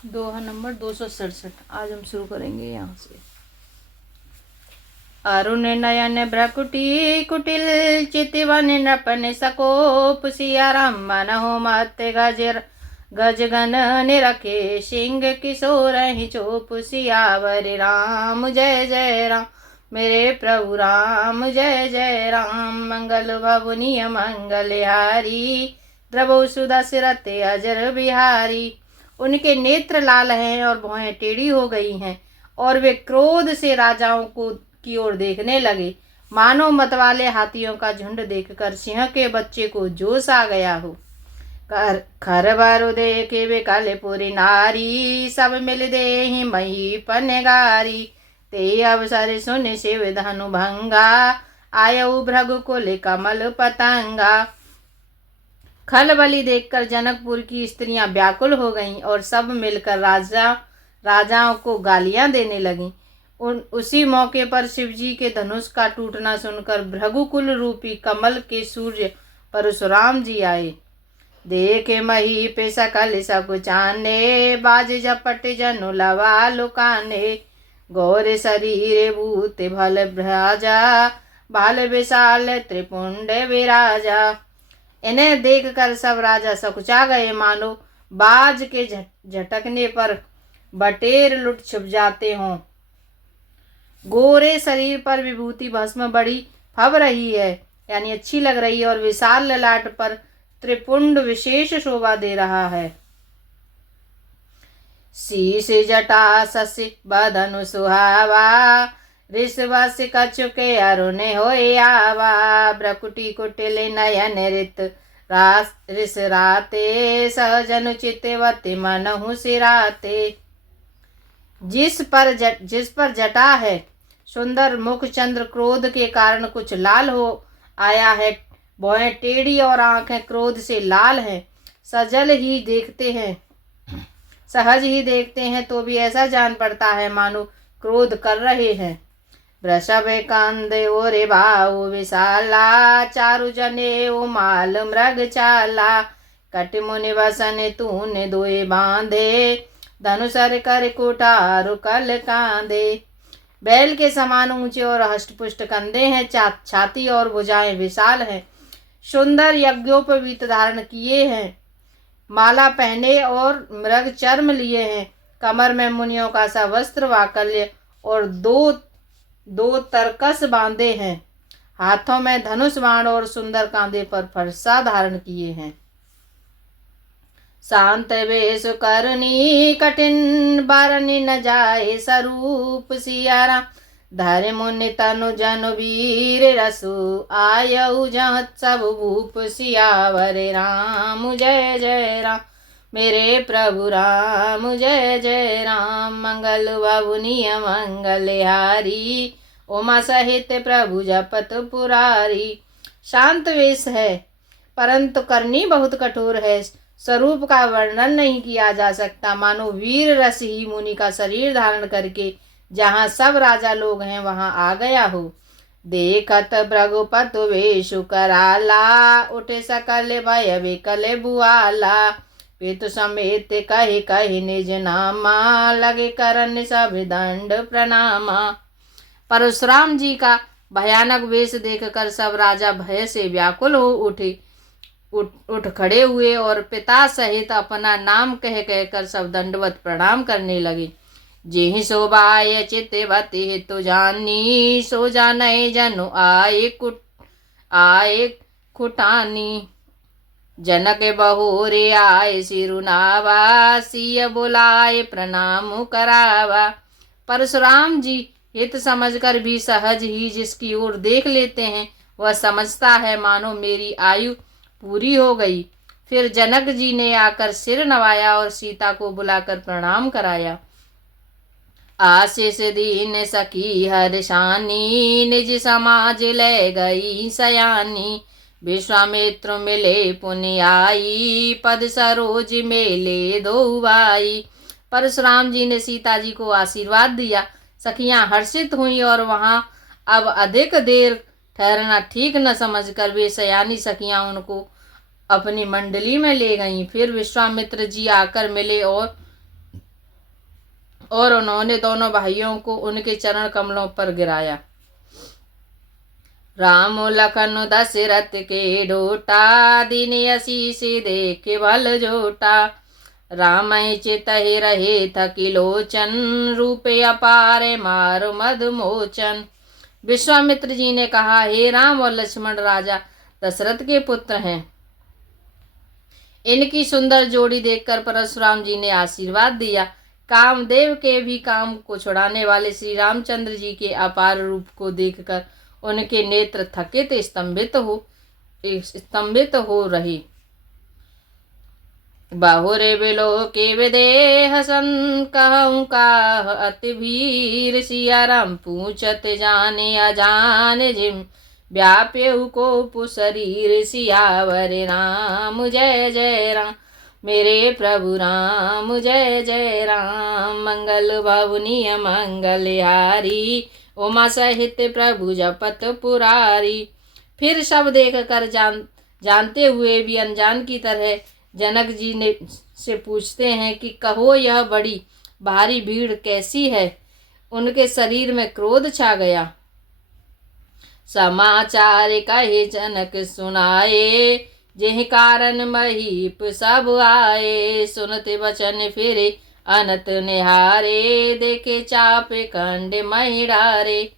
दोहा number 267। आज हम शुरू करेंगे यहाँ से। अरुण नयन भ्रकुटी कुटिल चितिवन नपन सकोप सिया राम मनहु मत गज गन निरखे सिंह किशोर ही चोप सियावर राम जय जय राम। मेरे प्रभु राम जय जय राम। मंगल भवनीय मंगलहारी द्रवो सुदशरथ अजर बिहारी। उनके नेत्र लाल हैं और भौहें टेढ़ी हो गई हैं और वे क्रोध से राजाओं को की ओर देखने लगे, मानो मतवाले हाथियों का झुंड देखकर सिंह के बच्चे को जोश आ गया हो। खर बारो देखे वे कालेपुरी नारी, सब मिल दे ही मही पनगारी। ते अवसर सुन शिव धनु भंगा, आयु भृगु कुल कमल पतंगा। खलबली देखकर जनकपुर की स्त्रियां व्याकुल हो गईं और सब मिलकर राजाओं को गालियां देने लगीं। उसी मौके पर शिवजी के धनुष का टूटना सुनकर भृगुकुल रूपी कमल के सूर्य परशुराम जी आए। देखे मही पे सकल सकुचाने, बाज झपट जनु लवा लुकाने। गौर शरीर भूत भल भ्राजा, भाल विशाल त्रिपुंड विराजा। इन्हें देखकर सब राजा सकुचा गए, मानो बाज के झटकने पर बटेर लुट छुप जाते हों। गोरे शरीर पर विभूति भस्म बड़ी फब रही है, यानी अच्छी लग रही है, और विशाल ललाट पर त्रिपुंड विशेष शोभा दे रहा है। शीश जटा शशि बदनु सुहावा, ऋषवश कछुके अरुण होय आवा। भ्रकुटी कुटिल नयन रित ऋष राते, सहजनु चितवती मनहु सिराते। जिस पर जटा है, सुंदर मुख चंद्र क्रोध के कारण कुछ लाल हो आया है, भौहें टेढ़ी और आंखें क्रोध से लाल हैं। सहज ही देखते हैं तो भी ऐसा जान पड़ता है मानो क्रोध कर रहे हैं। वृषभ कंदे ओरे भाऊ विशाला, चारु जने ओ माल मृग चाला। कट मुनि वसन तूने दोए बांधे, धनुसर कर कुटारु कल कांदे। बैल के समान ऊंचे और हष्टपुष्ट कंधे हैं, छाती और भुजाएं विशाल हैं। सुंदर यज्ञोपवीत धारण किए हैं, माला पहने और मृग चर्म लिए हैं। कमर में मुनियों का सा वस्त्र वाकल्य और दो तरकस बांधे हैं। हाथों में धनुष बाण और सुंदर कांधे पर फरसा धारण किए हैं। शांत वेश करनी कठिन बारनी न जाए स्वरूप सियारा। धर मुनि तनु जन वीर रसु, आयु जहत सब भूप सियावर राम जय जय राम। मेरे प्रभु राम जय जय राम। मंगल भवनीय मंगलहारी, उमा सहित प्रभु जपत पुरारी। शांत वेश है परंतु करनी बहुत कठोर है, स्वरूप का वर्णन नहीं किया जा सकता। मानो वीर रस ही मुनि का शरीर धारण करके जहाँ सब राजा लोग हैं वहां आ गया हो। देखत भृगुपत वेशु कराला, उठे सकल भय विकल बुआला। पितु समेत कहि कहि निज नामा, लगे करन सब दंड प्रणामा। परशुराम जी का भयानक वेश देखकर सब राजा भय से व्याकुल हो उठ खड़े हुए और पिता सहित अपना नाम कह कहकर सब दंडवत प्रणाम करने लगे। जेहि शोभाय चितवती हितु जानी, सो जानै जनु आए खुटानी। जनक बहुरे आए सिरुनावा, सिय बुलाए प्रणाम करावा। परशुराम जी हित समझकर भी सहज ही जिसकी ओर देख लेते हैं वह समझता है मानो मेरी आयु पूरी हो गई। फिर जनक जी ने आकर सिर नवाया और सीता को बुलाकर प्रणाम कराया। आशीष दीन सखी हर्षानी, निज समाज ले गई सयानी। विश्वामित्र मिले पुनि आई, पद सरोज मेले दो भाई। परशुराम जी ने सीता जी को आशीर्वाद दिया। सखियां हर्षित हुई और वहां अब अधिक देर ठहरना ठीक न समझकर वे सयानी सखियां उनको अपनी मंडली में ले गईं। फिर विश्वामित्र जी आकर मिले और और उन्होंने दोनों भाइयों को उनके चरण कमलों पर गिराया। राम लखन दशरथ के डोटा, दीन आशीष देख बल जोटा। राम चितहि रहे थकी लोचन, रूप अपार मार मदमोचन। विश्वामित्र जी ने कहा, हे राम और लक्ष्मण राजा दशरथ के पुत्र हैं। इनकी सुंदर जोड़ी देखकर परशुराम जी ने आशीर्वाद दिया। कामदेव के भी काम को छुड़ाने वाले श्री रामचंद्र जी के अपार रूप को देखकर उनके नेत्र थकित स्तंभित हो रहे। बाहुरे बिलो के विदेह सन, कहूँ का अति भीर। सिया राम पूछत जाने अजान, जिम व्याप्यु को शरीर। सियावर राम जय जय राम, मेरे प्रभु राम जय जय राम। मंगल भवनीय मंगलहारी, उमा सहित प्रभु जपत पुरारी। फिर सब देख कर जानते हुए भी अनजान की तरह जनक जी ने से पूछते हैं कि कहो, यह बड़ी भारी भीड़ कैसी है? उनके शरीर में क्रोध छा गया। समाचार कहे जनक सुनाए, जिह कारण महीप सब आए। सुनते वचन फिरे अनत निहारे, देखे चापे कंड महिडारे।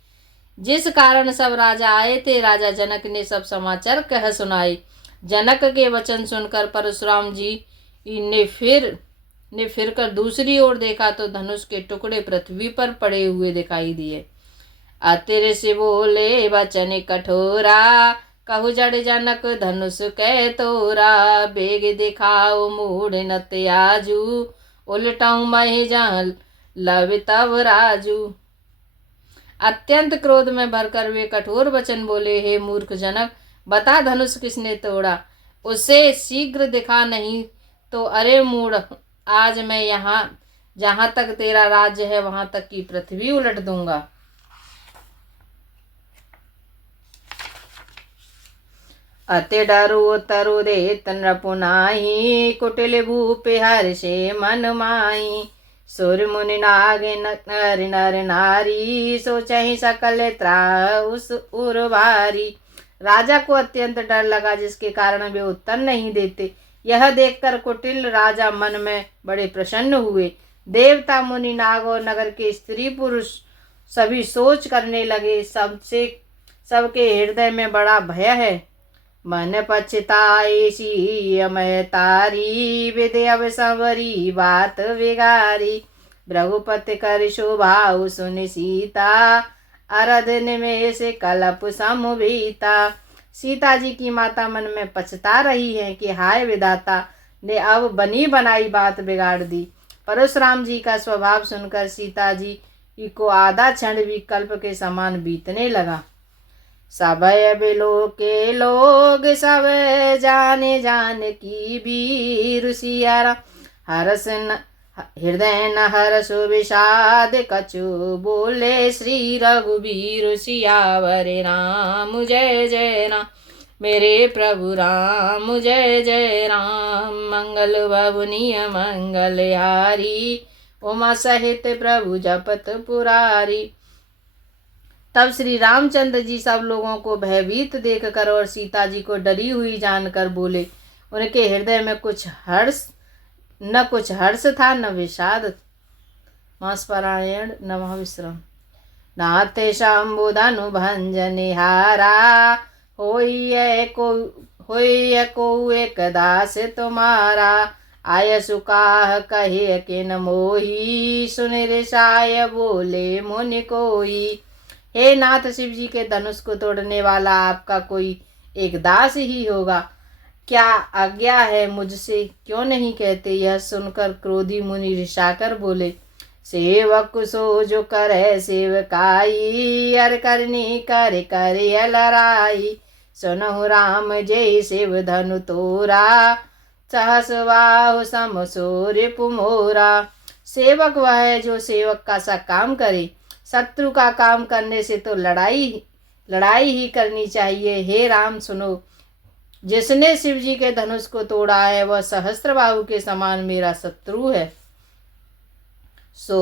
जिस कारण सब राजा आए थे, राजा जनक ने सब समाचार कह सुनाए। जनक के वचन सुनकर परशुराम जी ने फिर कर दूसरी ओर देखा तो धनुष के टुकड़े पृथ्वी पर पड़े हुए दिखाई दिए। अतिर से बोले वचन कठोरा, कहु जड़ जनक धनुष कै तोरा। बेग दिखाओ मूढ़ नत आजू, उलटाऊ मही जहाँ लव तव राजू। अत्यंत क्रोध में भरकर वे कठोर वचन बोले, हे मूर्ख जनक, बता धनुष किसने तोड़ा? उसे शीघ्र दिखा, नहीं तो अरे मूढ़, आज मैं यहाँ जहाँ तक तेरा राज्य है वहां तक की पृथ्वी उलट दूंगा। अति डरो तरु देत नृपुनाही, कुटिल भूपे हर्षे मन माही। सुर मुनि नाग नर नर नारी, सोचहि सकल त्राउस उर्वारी। राजा को अत्यंत डर लगा, जिसके कारण वे उत्तर नहीं देते। यह देखकर कुटिल राजा मन में बड़े प्रसन्न हुए। देवता मुनि नाग और नगर के स्त्री पुरुष सभी सोच करने लगे, सबके हृदय में बड़ा भय है। मन पछताए सी अमय तारी, विधि अब संवरी बात विगारी। भृगुपति कर शोभाउ सुनि सीता, अरध निमेष कलप समभीता। सीता जी की माता मन में पछता रही है कि हाय विधाता ने अब बनी बनाई बात बिगाड़ दी। परशुराम जी का स्वभाव सुनकर सीता जी को आधा क्षण भी कल्प के समान बीतने लगा। सभय बिलो के लोग सब जाने जान की वीर। सिया हरस हृदय न हरस विषाद, कछु बोले श्री रघुवीर। सियावर राम जय जय राम, मेरे प्रभु राम जय जय राम। मंगल भवनीय मंगलहारी, उमा सहित प्रभु जपत पुरारी। तब श्री रामचंद्र जी सब लोगों को भयभीत देखकर और सीता जी को डरी हुई जानकर बोले। उनके हृदय में न कुछ हर्ष था न विषाद। मासपारायण नमः विश्रम। नाते शंभुधनु भंजनिहारा, होइए को एक दास तुम्हारा। आय सुकाह कहे किन मोही, सुन ऋषाय बोले मुनि कोई। हे नाथ, शिव जी के धनुष को तोड़ने वाला आपका कोई एक दास ही होगा। क्या आज्ञा है, मुझसे क्यों नहीं कहते? यह सुनकर क्रोधी मुनि ऋषाकर बोले, सेवक सो जो करे सेवकाई, अर करनी कर कर लराई। सुनहु राम जय शिव धनु तोरा, सहस बाहु सम सूर्य पुमोरा। सेवक वह है जो सेवक का सा काम करे। शत्रु का काम करने से तो लड़ाई ही करनी चाहिए। हे राम सुनो, जिसने शिव जी के धनुष को तोड़ा है वह सहस्त्रबाहु के समान मेरा शत्रु है। सो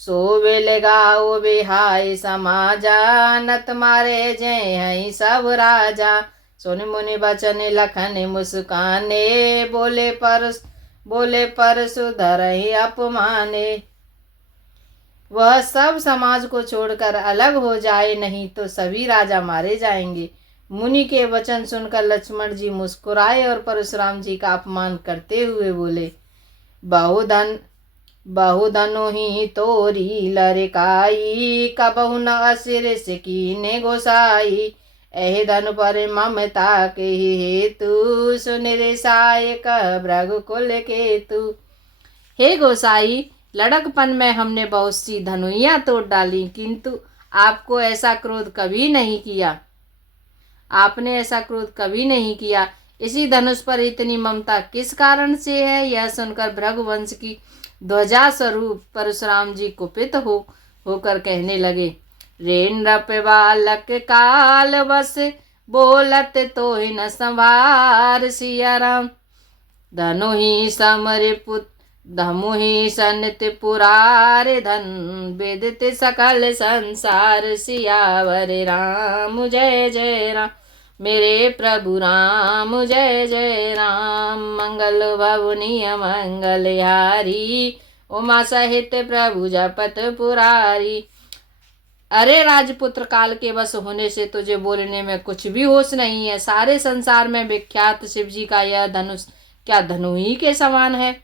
सोवेल गाओ बिहाई समाजा, नत मारे जय हई सब राजा। सुन मुनि बचन लखन मुस्काने, बोले पर सुधरहि अपमाने। वह सब समाज को छोड़कर अलग हो जाए, नहीं तो सभी राजा मारे जाएंगे। मुनि के वचन सुनकर लक्ष्मण जी मुस्कुराए और परशुराम जी का अपमान करते हुए बोले, बहुधनु ही तोरी लड़काई, कबहु न असिर सिकीने गोसाई। एहि धनु पर ममता के हेतु, सुन रे साय कह भृगुकुल केतु। हे गोसाई, लड़कपन में हमने बहुत सी धनुइयां तोड़ डाली, किंतु आपको ऐसा क्रोध कभी नहीं किया। आपने ऐसा क्रोध कभी नहीं किया। इसी धनुष पर इतनी ममता किस कारण से है? यह सुनकर भृगुवंश की ध्वजा स्वरूप परशुराम जी कुपित होकर कहने लगे, रे नृप बालक काल बस, बोलत तो ही न संवार। सिया राम धनु ही समर पुत्र, धमु ही सनित पुरारे धन, वेदित सकल संसार। सियावर राम जय जय राम, मेरे प्रभु राम जय जय राम। मंगल भवनीय मंगलहारी, उमा सहित प्रभु जपत पुरारी। अरे राजपुत्र, काल के वश होने से तुझे बोलने में कुछ भी होश नहीं है। सारे संसार में विख्यात शिव जी का यह धनुष क्या धनु ही के समान है?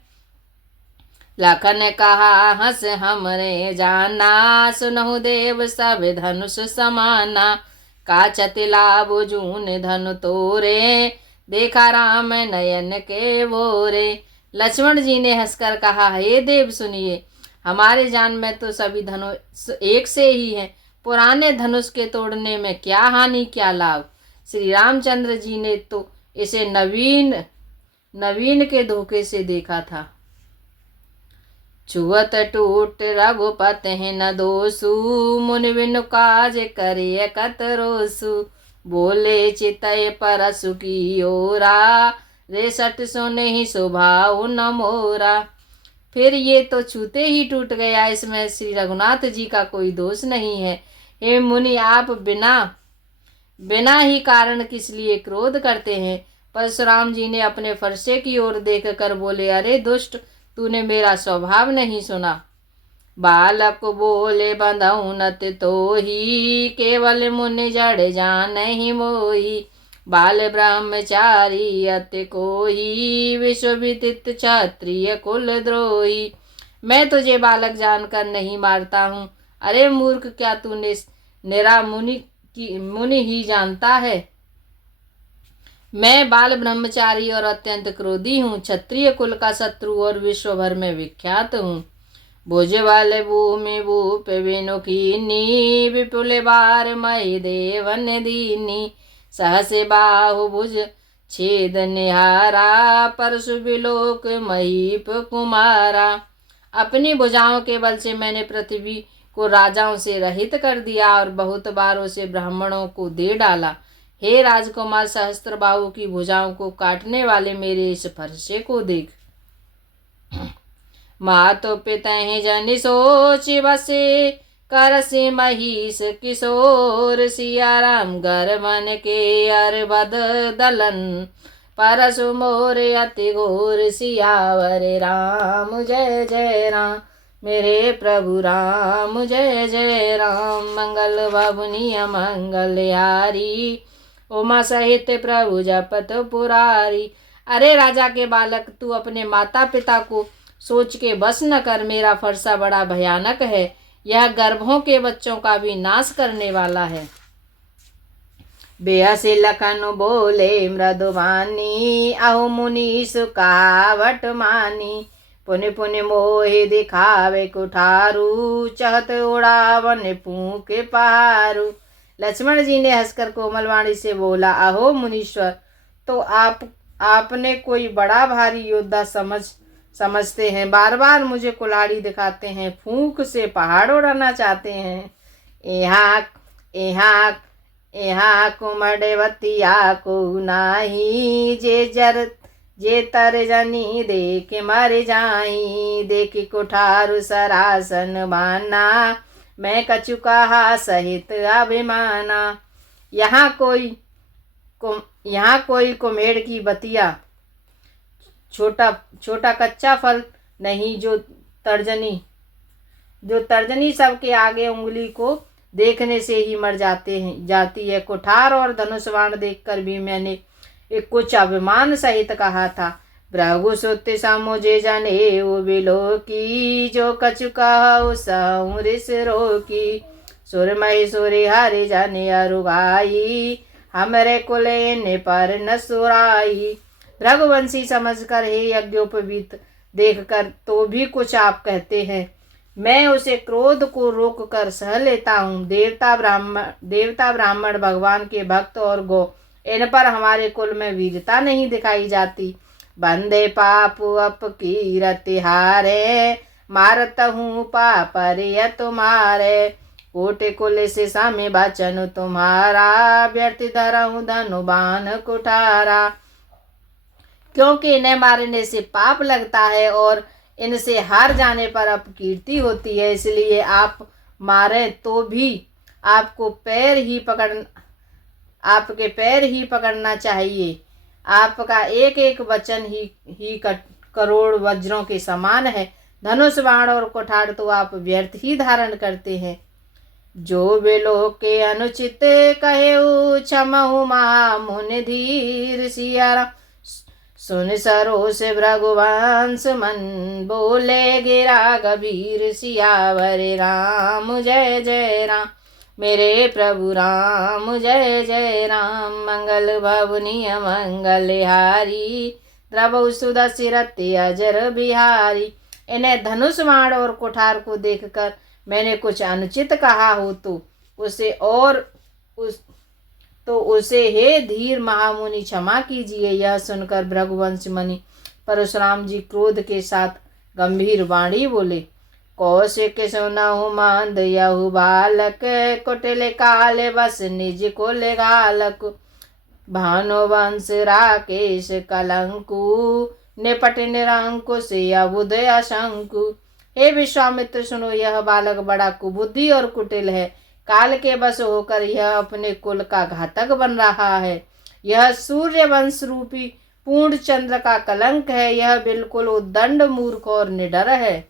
लखन कहा हंस हमरे जाना, सुनहु देव सब धनुष समाना। काचति लाभ जून धनु तोरे, देखा राम नयन के भोरे। लक्ष्मण जी ने हंसकर कहा, हे देव सुनिए, हमारे जान में तो सभी धनुष एक से ही हैं। पुराने धनुष के तोड़ने में क्या हानि क्या लाभ? श्री रामचंद्र जी ने तो इसे नवीन के धोखे से देखा था। छुअत टूट रघुपत न दोसु, मुनि बिनु काज करे कतरोसु। बोले चितय परसु की ओरा, रे सट सुने ही स्वभाव न मोरा। फिर ये तो छूते ही टूट गया, इसमें श्री रघुनाथ जी का कोई दोष नहीं है। हे मुनि, आप बिना ही कारण किस लिए क्रोध करते हैं? परशुराम जी ने अपने फरसे की ओर देखकर बोले, अरे दुष्ट, तूने मेरा स्वभाव नहीं सुना। बालक बोले बंधऊ नत तो ही, केवल मुनि जड़ जान ही मोही। बाल ब्रह्मचारी अति कोई, विश्व विदित क्षत्रिय कुल द्रोही। मैं तुझे बालक जानकर नहीं मारता हूँ। अरे मूर्ख, क्या तूने निरा मुनि ही जानता है? मैं बाल ब्रह्मचारी और अत्यंत क्रोधी हूँ, क्षत्रिय कुल का शत्रु और विश्व भर में विख्यात हूँ। भुज वाले भूमि भूप बिनु कीनी, विपुल बार मई देवन दीनी। सहसे बाहु भुज छेद निहारा, परशु बिलोक महीप कुमारा। अपनी भुजाओं के बल से मैंने पृथ्वी को राजाओं से रहित कर दिया और बहुत बार उसे ब्राह्मणों को दे डाला। हे राजकुमार, सहस्त्रबाहु की भुजाओं को काटने वाले मेरे इस फरसे को देख। मातो पितहि जनि सोच बसे, करसि महिष किशोर। सिया राम घर मन के अरबद दलन, परसु मोर अति घोर। सियावर राम जय जय राम, मेरे प्रभु राम जय जय राम। मंगल भवनीय मंगलहारी, उमा सहित प्रभु जपत पुरारी। अरे राजा के बालक, तू अपने माता पिता को सोच के बस न कर। मेरा फरसा बड़ा भयानक है, यह गर्भों के बच्चों का भी नाश करने वाला है। बेहसी लखन बोले मृदुवानी, अहो मुनीष कहावट मानी। पुनि पुनि मोहि दिखावे कुठारू, चहत उड़ावन फूके पहारू। लक्ष्मण जी ने हंसकर कोमल वाणी से बोला, अहो मुनीश्वर, तो आपने कोई बड़ा भारी योद्धा समझते हैं। बार बार मुझे कुल्हाड़ी दिखाते हैं, फूंक से पहाड़ उड़ाना चाहते हैं। यहाँ कुमड़वतिया को नाही, जे तर्जनी देख मर जाई। देखी कुठार सरासन बाना, मैं कछु कहा सहित अभिमाना। यहाँ कोई कुम्हेड़ की बतिया, छोटा छोटा कच्चा फल नहीं, जो तर्जनी सबके आगे उंगली को देखने से ही मर जाती है। कुठार और धनुष बाण देखकर भी मैंने एक कुछ अभिमान सहित कहा था। भृगु सुत समुझे जने बिलो की, जो कछु कहु सहु रिस रोकी। सुरमई सुरी हरि जने अरुभाई, हमरे कुले ने पर न सुराई। रघुवंशी समझकर हे यज्ञोपवीत देखकर तो भी कुछ आप कहते हैं, मैं उसे क्रोध को रोक कर सह लेता हूँ। देवता ब्राह्मण भगवान के भक्त और गो, इन पर हमारे कुल में वीरता नहीं दिखाई जाती। बंदे पाप अपकीरति हारे, मारत हूँ पापरिय तुम्हारे। कोटि कुल से सामे बचन तुम्हारा, व्यर्थ धरहूँ धनुबान कुठारा। क्योंकि इन्हें मारने से पाप लगता है और इनसे हार जाने पर अपकीर्ति होती है, इसलिए आप मारे तो भी आपके पैर ही पकड़ना चाहिए। आपका एक एक वचन ही करोड़ वज्रों के समान है। धनुष बाण और कुठार तो आप व्यर्थ ही धारण करते हैं। जो बिलो के अनुचित कहेऊ, क्षमहु मुनि धीर। सिया सुन सरोस भृगुवंश मन, बोले गिरा गंभीर। सियावर राम जय जय राम, मेरे प्रभु राम जय जय राम। मंगल भवनीय मंगल हारी, द्रवौ सुदशिरति अजर बिहारी। इन्हें धनुष बाण और कुठार को देखकर मैंने कुछ अनुचित कहा हो तो उसे हे धीर महामुनि क्षमा कीजिए। यह सुनकर भृगुवंश मुनि परशुराम जी क्रोध के साथ गंभीर वाणी बोले, कौशिक सुनहु मंद यहु बालक, कुटिल काल बस निज कुल गालक। भानुवंश राकेश कलंकु, निपट निरंकुश अबुध अशंकु। हे विश्वामित्र सुनो, यह बालक बड़ा कुबुद्धि और कुटिल है। काल के बस होकर यह अपने कुल का घातक बन रहा है। यह सूर्य वंश रूपी पूर्ण चंद्र का कलंक है। यह बिल्कुल उद्दंड मूर्ख और निडर है।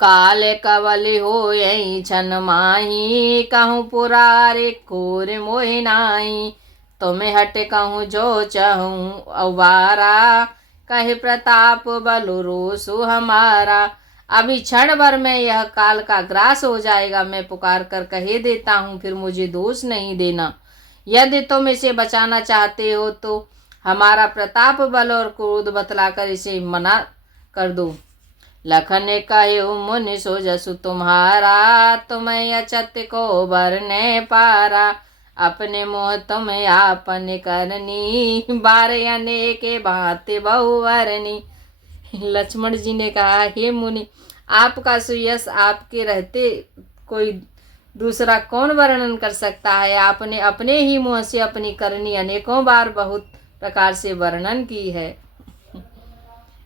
काल कवल हो यही छन माही, कहूँ पुरारे खोर मोहि नाही। तुम्हें हट कहूँ जो चाहूँ अवारा, कहे प्रताप बलु रोसु हमारा। अभी क्षण भर में यह काल का ग्रास हो जाएगा। मैं पुकार कर कहे देता हूँ, फिर मुझे दोष नहीं देना। यदि तुम इसे बचाना चाहते हो तो हमारा प्रताप बल और क्रोध बतलाकर इसे मना कर दो। लखन ने कहे मुनि सो जसु तुम्हारा, तुम्हें अचत को भरने पारा। अपने मोह तुम्हें आपन करनी, बारे अनेक भांति बहुवरनी। लक्ष्मण जी ने कहा, हे मुनि, आपका सुयश आपके रहते कोई दूसरा कौन वर्णन कर सकता है। आपने अपने ही मुँह से अपनी करनी अनेकों बार बहुत प्रकार से वर्णन की है।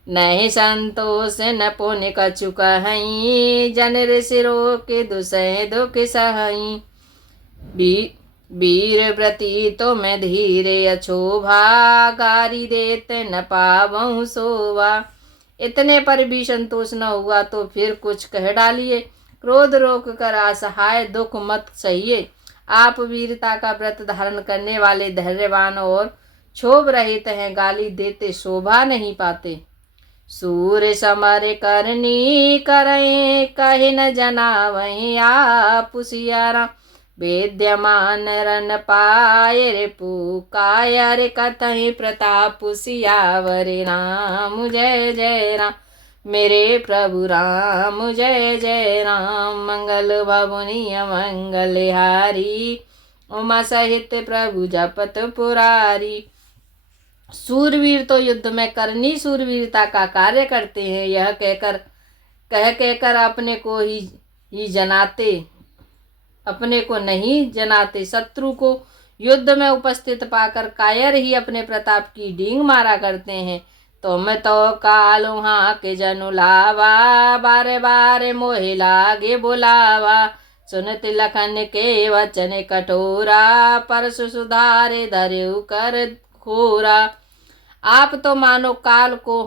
नहीं संतोष न पुण्य कछु कहई, जन ऋषि रोके दुसह दुख सहई। वीर व्रती तो मैं धीरे अछोभा, गारी देते न पावहु शोभा। इतने पर भी संतोष न हुआ तो फिर कुछ कह डालिए। क्रोध रोक कर असहाय दुख मत सहिए। आप वीरता का व्रत धारण करने वाले धैर्यवान और क्षोभ रहित हैं, गाली देते शोभा नहीं पाते। सूर्य समर करनी करें, कहे न जनावहीं आप सियारा। वेद्यमान रन पाए रे पुकाय रे, कथहि प्रताप सियावर राम जय जय राम। मेरे प्रभु राम जय जय राम। मंगल भवनीय मंगल हारी, उमा सहित प्रभु जपत पुरारी। सूरवीर तो युद्ध में करनी सूरवीरता का कार्य करते हैं। यह कहकर अपने को ही जनाते, अपने को नहीं जनाते, शत्रु को युद्ध में उपस्थित पाकर कायर ही अपने प्रताप की डींग मारा करते हैं। तुम तो काल वहाँ के जनु लावा, बारे बारे मोहे लागे बुलावा। सुनत लखन के वचन कठोरा, परसु सुधारे धर्यु कर खोरा। आप तो मानो काल को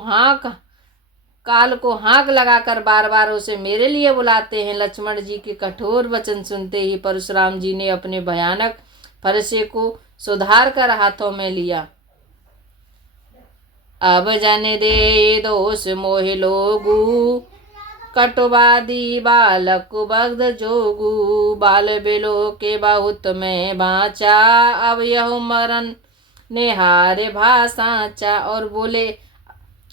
हाँक लगाकर बार बार उसे मेरे लिए बुलाते हैं। लक्ष्मण जी के कठोर वचन सुनते ही परशुराम जी ने अपने भयानक फरसे को सुधार कर हाथों में लिया। अब जन दे दोष मोहि लोगु, कटुवादी बालक बग्ध जोगु। बाल बिलो के बहुत में बाँचा, अब यह मरण नेहारे भाषाचा। और बोले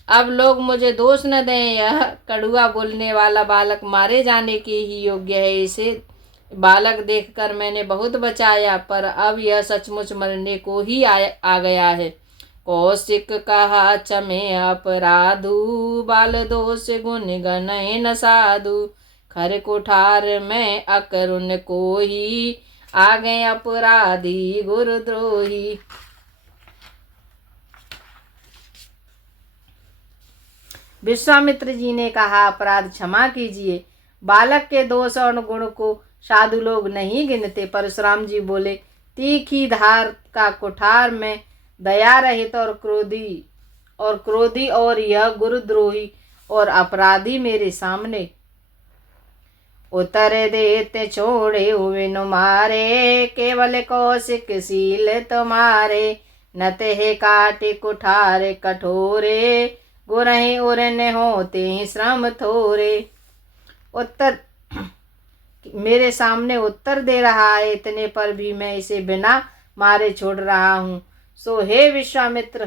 अब लोग मुझे दोष न दें, यह कड़ुआ बोलने वाला बालक मारे जाने के ही योग्य है। इसे बालक देखकर मैंने बहुत बचाया, पर अब यह सचमुच मरने को ही आ गया है। कौशिक कहा चमे अपराधु, बाल दोष गुण गनहि न साधु। खर कुठार में अकरुण को ही, आ गए अपराधी गुरुद्रोही। विश्वामित्र जी ने कहा अपराध क्षमा कीजिए। बालक के दोष और गुण को साधु लोग नहीं गिनते। परशुराम जी बोले तीखी धार का कुठार में दया रहित और क्रोधी और यह गुरुद्रोही और अपराधी मेरे सामने। उतर देते छोड़े हुए न मारे, केवल कौशिक सील तुम्हारे। न ते काटे कुठार कठोरे, गुरहि उरने होते ही श्रम थोरे। उत्तर मेरे सामने उत्तर दे रहा है, इतने पर भी मैं इसे बिना मारे छोड़ रहा हूँ। सो हे विश्वामित्र,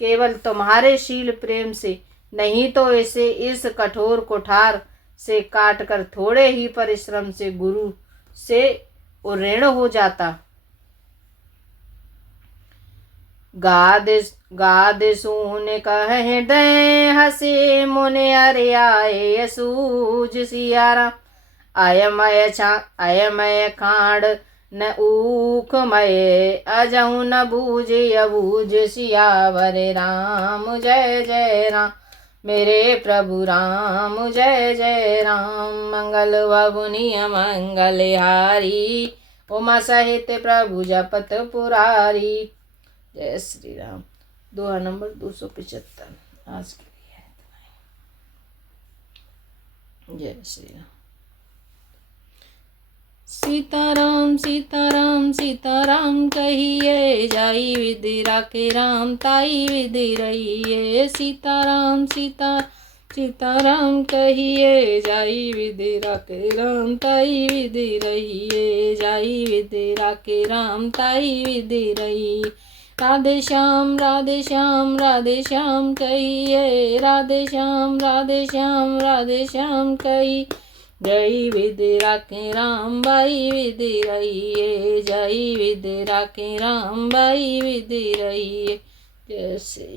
केवल तुम्हारे शील प्रेम से, नहीं तो इसे इस कठोर कुठार से काट कर थोड़े ही परिश्रम से गुरु से उऋण हो जाता। गाद सून कह दे हसे मुने अरे आए सूझ सियारा। अयमय खांड न ऊख मय, अजहु न बूझे अबूझ सियावर। राम जय जय राम, मेरे प्रभु राम जय जय राम। मंगल वगुनी मंगल हारी, उमा सहित प्रभु जपत पुरारी। जय श्री राम। दोहा नंबर 275 आज के लिए है इतना ही। जय श्री राम। सीताराम सीताराम सीताराम कहिए, जाई विधि राखे राम ताई विधि रहिए। सीताराम सीताराम कहिए, जाई विधि राखे राम ताई विधि रहिए। जाई विधि राखे राम ताई विधि रहिए। राधे श्याम राधे श्याम राधे श्याम कहिए, राधे श्याम राधे श्याम राधे श्याम कही। जय विधि राखे राम बाई विधि रहिए। जय विधि राखे राम बाई विधि रहिए। जय श्री